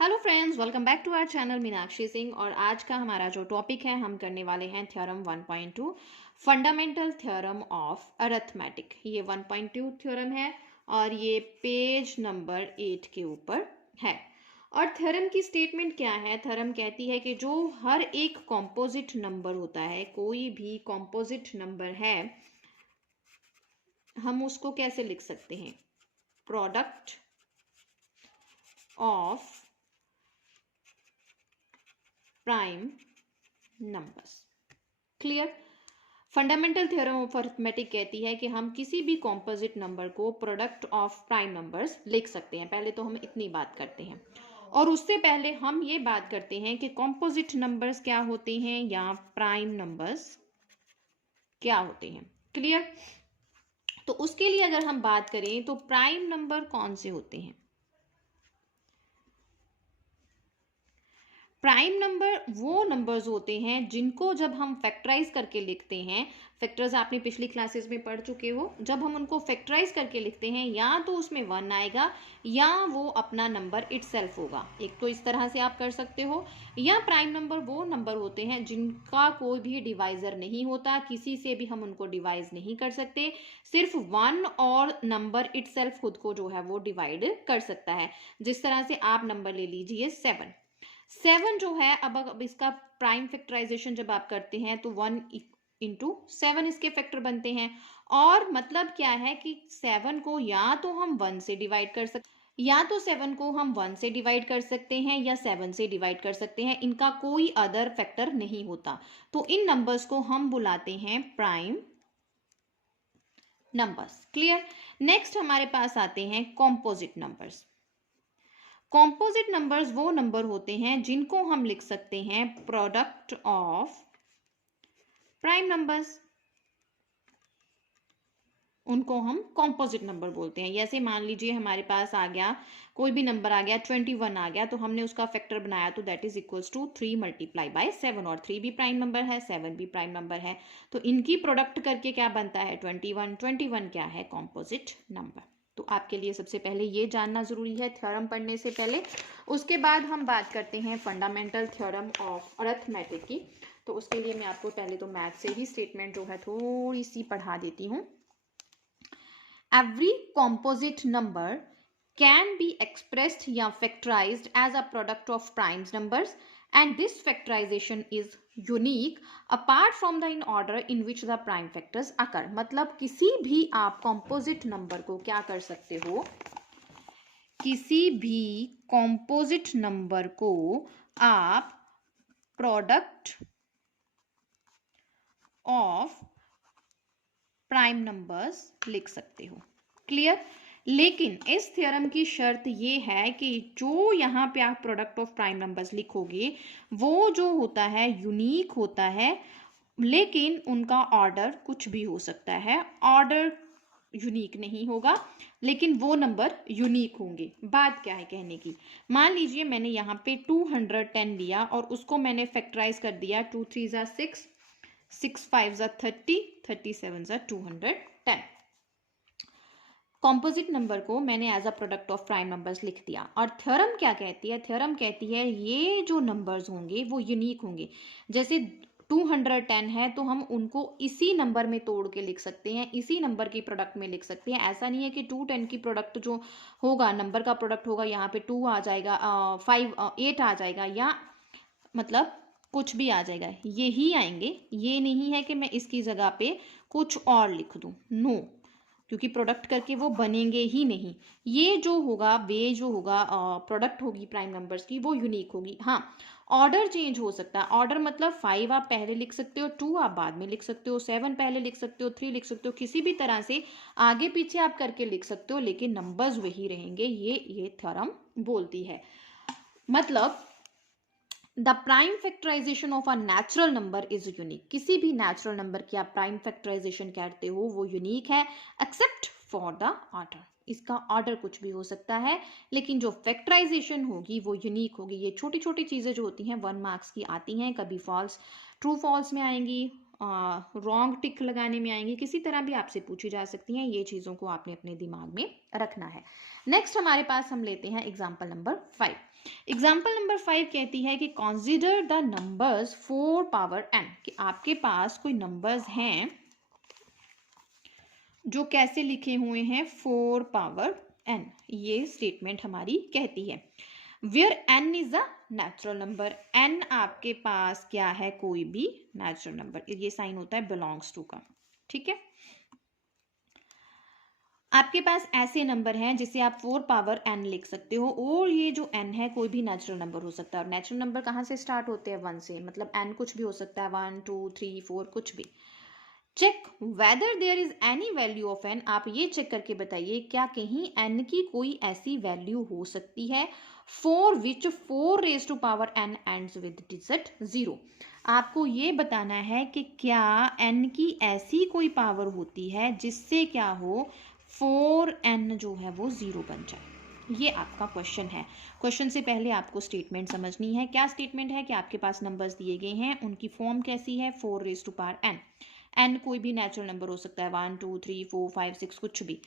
Hello friends, welcome back to our channel Meenakshi Singh. और आज का हमारा जो टॉपिक है, हम करने वाले हैं theorem 1.2 fundamental theorem of arithmetic. ये 1.2 थ्योरम है और ये पेज नंबर 8 के ऊपर है। और थ्योरम की स्टेटमेंट क्या है? थ्योरम कहती है कि जो हर एक कॉम्पोजिट नंबर होता है, कोई भी कॉम्पोजिट नंबर है, हम उसको कैसे लिख सकते हैं? Product of prime numbers. Clear? Fundamental theorem of arithmetic कहती है कि हम किसी भी कॉम्पोजिट नंबर को प्रोडक्ट ऑफ प्राइम नंबर्स लिख सकते हैं। पहले तो हम इतनी बात करते हैं, और उससे पहले हम ये बात करते हैं कि कॉम्पोजिट नंबर्स क्या होते हैं या प्राइम नंबर्स क्या होते हैं। क्लियर? तो उसके लिए अगर हम बात करें तो प्राइम नंबर कौन से होते हैं? प्राइम नंबर वो नंबर्स होते हैं जिनको जब हम फैक्टराइज करके लिखते हैं, फैक्टर्स आपने पिछली क्लासेस में पढ़ चुके हो, जब हम उनको फैक्टराइज करके लिखते हैं या तो उसमें 1 आएगा या वो अपना नंबर इटसेल्फ होगा। एक तो इस तरह से आप कर सकते हो, या प्राइम नंबर वो नंबर होते हैं जिनका कोई भी डिवाइजर नहीं होता, किसी से भी हम उनको डिवाइज नहीं कर सकते, सिर्फ 1 और नंबर इटसेल्फ खुद को जो है वो डिवाइड कर सकता है। जिस तरह से आप नंबर ले लीजिए 7 जो है, अब इसका प्राइम फैक्टराइजेशन जब आप करते हैं तो 1 इंटू 7 इसके फैक्टर बनते हैं। और मतलब क्या है कि 7 को या तो हम 1 से डिवाइड कर सकते या तो 7 को हम 1 से डिवाइड कर सकते हैं या 7 से डिवाइड कर सकते हैं। इनका कोई अदर फैक्टर नहीं होता। तो इन नंबर्स को हम बुलाते हैं प्राइम नंबर्स। क्लियर? नेक्स्ट हमारे पास आते हैं कॉम्पोजिट नंबर्स। कॉम्पोजिट नंबर्स वो नंबर होते हैं जिनको हम लिख सकते हैं प्रोडक्ट ऑफ प्राइम नंबर्स। उनको हम कॉम्पोजिट नंबर बोलते हैं। जैसे मान लीजिए हमारे पास आ गया, कोई भी नंबर आ गया 21 आ गया, तो हमने उसका फैक्टर बनाया तो that is equals to 3 multiply by 7। और 3 भी प्राइम नंबर है, 7 भी प्राइम नंबर है, तो इनकी प्रोडक्ट करके क्या बनता है? 21। 21 क्या है? Composite number. तो आपके लिए सबसे पहले ये जानना जरूरी है थ्योरम पढ़ने से पहले। उसके बाद हम बात करते हैं फंडामेंटल थ्योरम ऑफ अरिथमेटिक की। तो उसके लिए मैं आपको पहले तो मैथ से ही स्टेटमेंट जो है थोड़ी सी पढ़ा देती हूँ। Every composite number can be expressed या factorized as a product of prime numbers, and this factorization is unique apart from the in order in which the prime factors occur। मतलब किसी भी आप composite number को क्या कर सकते हो? किसी भी composite number को आप product of प्राइम नंबर्स लिख सकते हो। क्लियर? लेकिन इस थ्योरम की शर्त ये है कि जो यहाँ पे आप प्रोडक्ट ऑफ प्राइम नंबर्स लिखोगे वो जो होता है यूनिक होता है, लेकिन उनका ऑर्डर कुछ भी हो सकता है। ऑर्डर यूनिक नहीं होगा, लेकिन वो नंबर यूनिक होंगे। बात क्या है कहने की? मान लीजिए मैंने यहाँ पे 210 लिया और उसको मैंने फैक्टराइज कर दिया। 2 3 ज़ा 6, 6 5 ज़ा 30, 37 ज़ा 210। कॉम्पोजिट नंबर को मैंने as a product of prime numbers लिख दिया। और थ्योरम क्या कहती है? थ्योरम कहती है ये जो नंबर्स होंगे वो यूनिक होंगे। जैसे 210 है तो हम उनको इसी नंबर में तोड़ के लिख सकते हैं, इसी नंबर की प्रोडक्ट में लिख सकते हैं। ऐसा नहीं है कि 210 की प्रोडक्ट जो होगा, नंबर का प्रोडक्ट होगा, यहाँ पे 2 आ जाएगा, 5 8 आ जाएगा, या मतलब कुछ भी आ जाएगा, ये ही आएंगे। ये नहीं है कि मैं इसकी जगह पे कुछ और लिख दूं, नो, क्योंकि प्रोडक्ट करके वो बनेंगे ही नहीं। ये जो होगा, वे जो होगा प्रोडक्ट होगी प्राइम नंबर्स की, वो यूनिक होगी। हाँ, ऑर्डर चेंज हो सकता है। ऑर्डर मतलब 5 आप पहले लिख सकते हो, 2 आप बाद में लिख सकते हो, 7 पहले लिख सकते हो, 3 लिख सकते हो, किसी भी तरह से आगे पीछे आप करके लिख सकते हो, लेकिन नंबर्स वही रहेंगे। ये थ्योरम बोलती है। मतलब the prime factorization of a natural number is unique. किसी भी नेचुरल नंबर की आप प्राइम फैक्टराइजेशन कहते हो वो यूनिक है, एक्सेप्ट फॉर द ऑर्डर। इसका ऑर्डर कुछ भी हो सकता है, लेकिन जो फैक्टराइजेशन होगी वो यूनिक होगी। ये छोटी छोटी चीजें जो होती हैं 1 मार्क्स की आती हैं, कभी फॉल्स ट्रू फॉल्स में आएंगी, रॉन्ग टिक लगाने में आएंगी, किसी तरह भी आपसे पूछी जा सकती हैं। ये चीजों को आपने अपने दिमाग में रखना है। नेक्स्ट हमारे पास हम लेते हैं एग्जाम्पल नंबर 5। एग्जाम्पल नंबर 5 कहती है कि consider the numbers 4 power n, कि आपके पास कोई नंबर्स हैं जो कैसे लिखे हुए हैं 4 पावर n। ये स्टेटमेंट हमारी कहती है where n is a natural number, n आपके पास क्या है, कोई भी नेचुरल नंबर, ये साइन होता है बिलोंग्स टू का। ठीक है, आपके पास ऐसे नंबर हैं जिसे आप 4 पावर n लिख सकते हो, और ये जो n है कोई भी नेचुरल नंबर हो सकता है। और नेचुरल नंबर कहाँ से स्टार्ट होते हैं, 1 से, मतलब n कुछ भी हो सकता है, 1 2 3 4 कुछ भी। Check whether there is any value of n, आप ये चेक करके बताइए क्या कहीं n की कोई ऐसी वैल्यू हो सकती है for which 4 raise to power n ends with digit 0। आपको ये बताना है कि क्या n की ऐसी कोई पावर होती है जिससे क्या हो 4n जो है वो 0 बन जाए। ये आपका क्वेश्चन है। क्वेश्चन से पहले आपको स्टेटमेंट समझनी है। क्या स्टेटमेंट है कि आपके पास नंबर्स दिए गए हैं, उनकी फॉर्म कैसी है, 4 raise to power n। n कोई भी नेचुरल नंबर हो सकता है, 1 2 3 4 5 6 कुछ भी।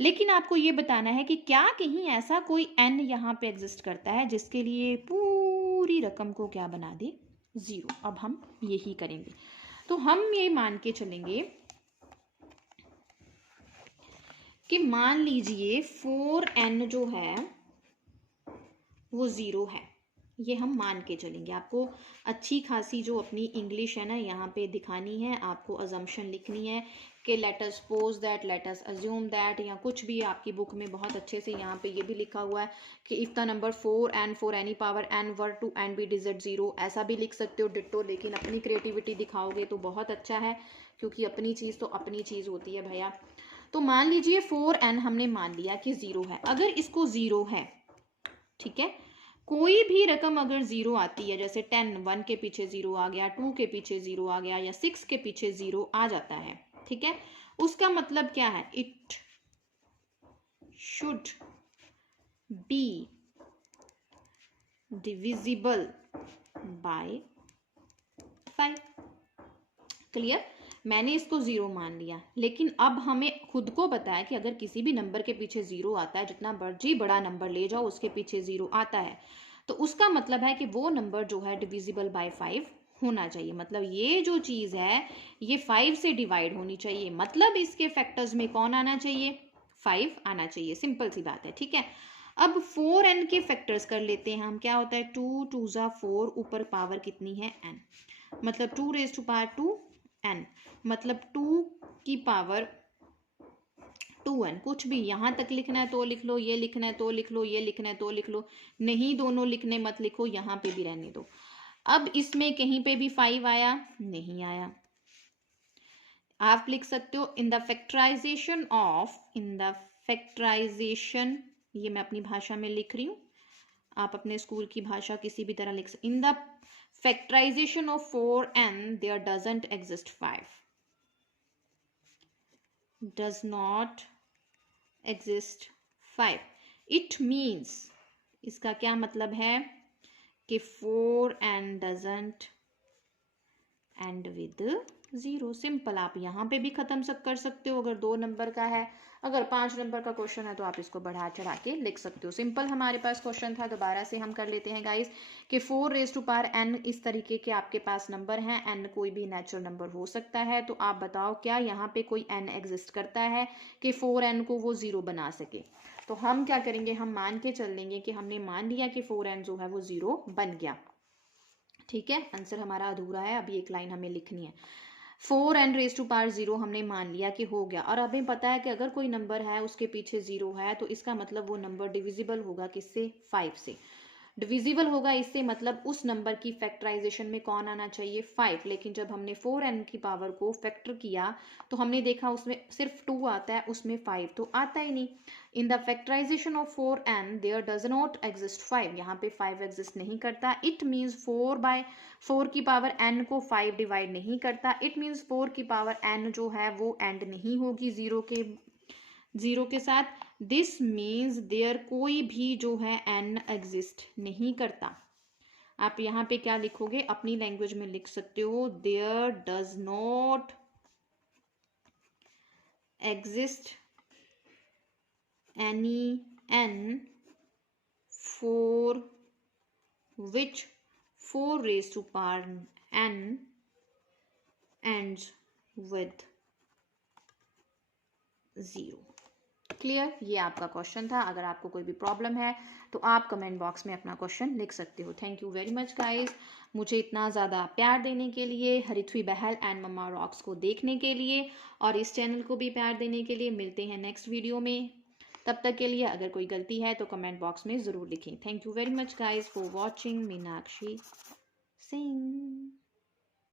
लेकिन आपको ये बताना है कि क्या कहीं ऐसा कोई n यहाँ पे एग्जिस्ट करता है जिसके लिए पूरी रकम को क्या बना दे, 0। अब हम यही करेंगे। तो हम ये मान के चलेंगे कि मान लीजिए 4n जो है वो 0 है, ये हम मान के चलेंगे। आपको अच्छी खासी जो अपनी इंग्लिश है ना यहाँ पे दिखानी है, आपको अजम्पशन लिखनी है कि let us suppose that, let us assume that, या कुछ भी आपकी बुक में बहुत अच्छे से यहाँ पे ये भी लिखा हुआ है कि if the number 4n for any power n were to n be digit 0, ऐसा भी लिख सकते हो डिट्टो। लेकिन अपनी क्रिएटिविटी दिखाओगे तो बहुत अच्छा है, क्योंकि अपनी चीज़ तो अपनी चीज़ होती है भैया। तो मान लीजिए 4n हमने मान लिया कि 0 है। अगर इसको 0 है, ठीक है, कोई भी रकम अगर 0 आती है, जैसे 10, 1 के पीछे 0 आ गया, 2 के पीछे 0 आ गया, या 6 के पीछे 0 आ जाता है, ठीक है, उसका मतलब क्या है, it should be divisible by 5। Clear, मैंने इसको 0 मान लिया, लेकिन अब हमें खुद को बताया कि अगर किसी भी नंबर के पीछे 0 आता है, जितना मर्जी बड़ा नंबर ले जाओ उसके पीछे 0 आता है, तो उसका मतलब है कि वो नंबर जो है डिविजिबल बाय 5 होना चाहिए। मतलब ये जो चीज़ है ये 5 से डिवाइड होनी चाहिए, मतलब इसके फैक्टर्स में कौन आना चाहिए, 5 आना चाहिए। सिंपल सी बात है, ठीक है। अब 4n के फैक्टर्स कर लेते हैं हम। क्या होता है, 2 2 जा 4, ऊपर पावर कितनी है, n, मतलब 2 रेज टू पावर 2 n, मतलब 2 की पावर 2n। कुछ भी यहाँ तक लिखना है तो लिख लो, ये लिखना है तो लिख लो, ये लिखना है तो लिख लो, नहीं दोनों लिखने मत लिखो, यहाँ पे भी रहने दो। अब इसमें कहीं पे भी 5 आया, नहीं आया। आप लिख सकते हो in the factorization of, in the factorization, ये मैं अपनी भाषा में लिख रही हूँ, आप अपने स्कूल की भाषा किसी भी तरह लिख सकते। In the factorization of 4n there doesn't exist 5, does not exist 5। it means, इसका क्या मतलब है कि 4n doesn't end with 0। Simple, आप यहाँ पे भी खत्म कर सकते हो अगर 2 नंबर का है। अगर 5 नंबर का क्वेश्चन है तो आप इसको बढ़ा चढ़ा के लिख सकते हो। सिंपल हमारे पास क्वेश्चन था, दोबारा से हम कर लेते हैं गाइस कि 4 रेज टू पावर n इस तरीके के आपके पास नंबर हैं। n कोई भी नेचुरल नंबर हो सकता है, तो आप बताओ क्या यहाँ पे कोई n एग्जिस्ट करता है कि 4n को वो 0 बना सके। तो हम क्या करेंगे, हम मान के चल लेंगे कि हमने मान लिया कि 4n जो है वो 0 बन गया। ठीक है, आंसर हमारा अधूरा है, अभी एक लाइन हमें लिखनी है। 4n रेज टू पावर 0 हमने मान लिया कि हो गया, और हमें पता है कि अगर कोई नंबर है उसके पीछे 0 है तो इसका मतलब वो नंबर डिविजिबल होगा किससे, 5 से। डिविजिबल होगा इससे मतलब उस नंबर की फैक्टराइजेशन में कौन आना चाहिए, 5। लेकिन जब हमने 4n की पावर को फैक्टर किया तो हमने देखा उसमें सिर्फ 2 आता है, उसमें 5 तो आता ही नहीं। In the factorization of 4n there does not exist 5, यहाँ पे 5 एग्जिस्ट नहीं करता। इट मीन्स 4 की पावर n को 5 डिवाइड नहीं करता। इट मीन्स 4 की पावर n जो है वो एंड नहीं होगी 0 के साथ। दिस मीन्स देयर कोई भी जो है n एग्जिस्ट नहीं करता। आप यहाँ पे क्या लिखोगे, अपनी लैंग्वेज में लिख सकते हो, there does not exist any n for which 4 raised to power n ends with 0। Clear, ये आपका क्वेश्चन था। अगर आपको कोई भी प्रॉब्लम है तो आप कमेंट बॉक्स में अपना क्वेश्चन लिख सकते हो। Thank you very much guys, मुझे इतना ज़्यादा प्यार देने के लिए, हरिथ्वी बहल एंड मम्मा रॉक्स को देखने के लिए और इस चैनल को भी प्यार देने के लिए। मिलते हैं नेक्स्ट वीडियो में, तब तक के लिए अगर कोई गलती है तो कमेंट बॉक्स में ज़रूर लिखें। Thank you very much guys for watching Meenakshi Singh.